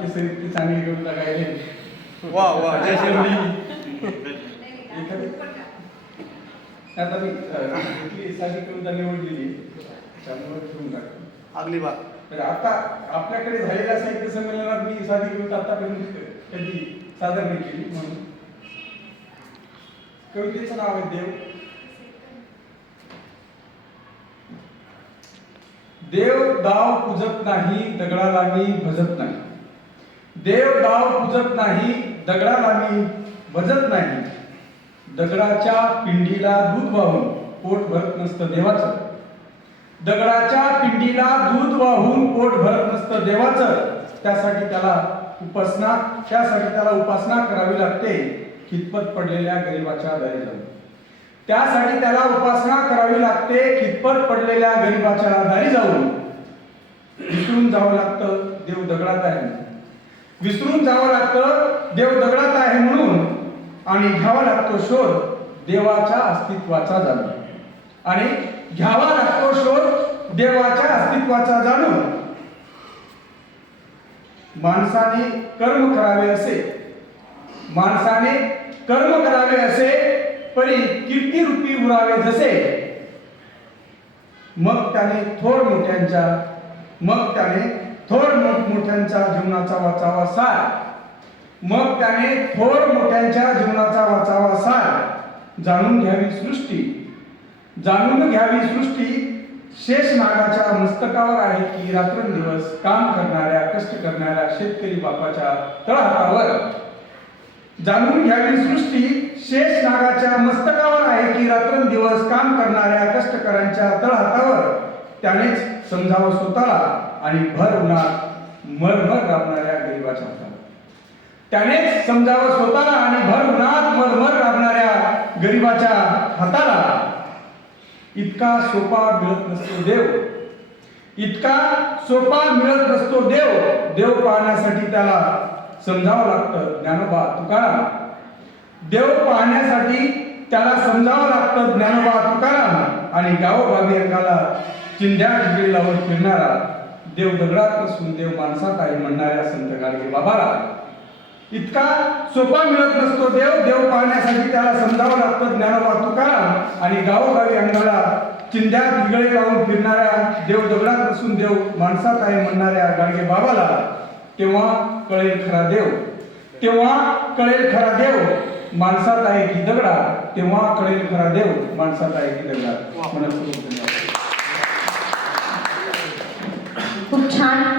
केसरी इतकी चांगली घेऊन टाकायले वा. वा जय आता मी इथली साधी कविता निवडलेली त्यामुळे ठेवून टाकतो. अगली बात तर आता आपल्याकडे झालेल्या साहित्य संमेलनात मी साधी कविता आतापर्यंत कधी सादर नाही केली म्हणून. कवितेचं नाव आहे देव. देव दाव पूजत नाही दगडाला मी भजत नाही. देव गाव पुजत नाही दगडाला मी भजत नाही. दगडाच्या पिंडीला दूध वाहून पोट भरत नसतं देवाचं. दगडाच्या पिंडीला दूध वाहून पोट भरत नसतं देवाचं. त्यासाठी त्याला उपासना त्यासाठी त्याला उपासना करावी लागते खितपत पडलेल्या गरिबाच्या दारी जाऊन त्यासाठी त्याला उपासना करावी लागते खितपत पडलेल्या गरिबाच्या दारी जाऊन. विसरून जावं लागतं देव दगडात आहे. विसरून जावं लागतं देव दगडात आहे म्हणून. आणि घ्यावा लागतो शोध देवाच्या अस्तित्वाचा जाणून. आणि घ्यावा लागतो शोध देवाच्या अस्तित्वाचा जाणून. माणसाने कर्म करावे असे. माणसाने कर्म करावे असे परी कीर्ती रूपी उरावे जसे. मग त्याने थोर मोठ्यांच्या मग त्याने थोर मोठ्यांच्या जीवनाचा वाचावा सार. मग त्याने थोर मोठ्यांच्या जीवनाचा वाचावा सार. जाणून घ्यावी सृष्टी. जाणून घ्यावी सृष्टी शेष नागाच्या मस्तकावर आहे की रात्रंदिवस काम करणाऱ्या कष्ट करणाऱ्या शेतकरी बापाच्या तळहातावर. जाणून घ्यावी सृष्टी शेष नागाच्या मस्तकावर आहे की रात्रंदिवस काम करणाऱ्या कष्टकऱ्यांच्या तळहातावर. त्यानेच समजावं स्वतःला आणि भर उन्हात मरमर राबणाऱ्या गरिबाच्या होता त्यानेच समजावं स्वतःला आणि भर उन्हात मरमर राबणाऱ्या गरिबाच्या हाताला इतका सोपा मिळत नसतो देव. इतका सोपा मिळत नसतो देव. देव पाहण्यासाठी त्याला समजावं लागतं ज्ञानोबा तुकाराम. देव पाहण्यासाठी त्याला समजावं लागतं ज्ञानोबा तुकाराम. आणि गावोबाबी अंगाला चिंध्या टिकडी लावून फिरणारा देव दगडात नसून देव माणसात आहे म्हणणाऱ्या संत गाडगे बाबाला इतका सोपा मिळत नसतो देव देव पाहण्यासाठी त्याला समजावं लागतं ज्ञानोबा तुकाराम आणि गावोगावी अंगाला चिंध्या तिगळे लावून फिरणाऱ्या देव दगडात नसून देव माणसात आहे म्हणणाऱ्या गाडगे बाबाला तेव्हा कळेल खरा देव. तेव्हा कळेल खरा देव. माणसात आहे की दगडा तेव्हा कळेल खरा देव. माणसात आहे की दगडा. मनपूर्वक खूप छान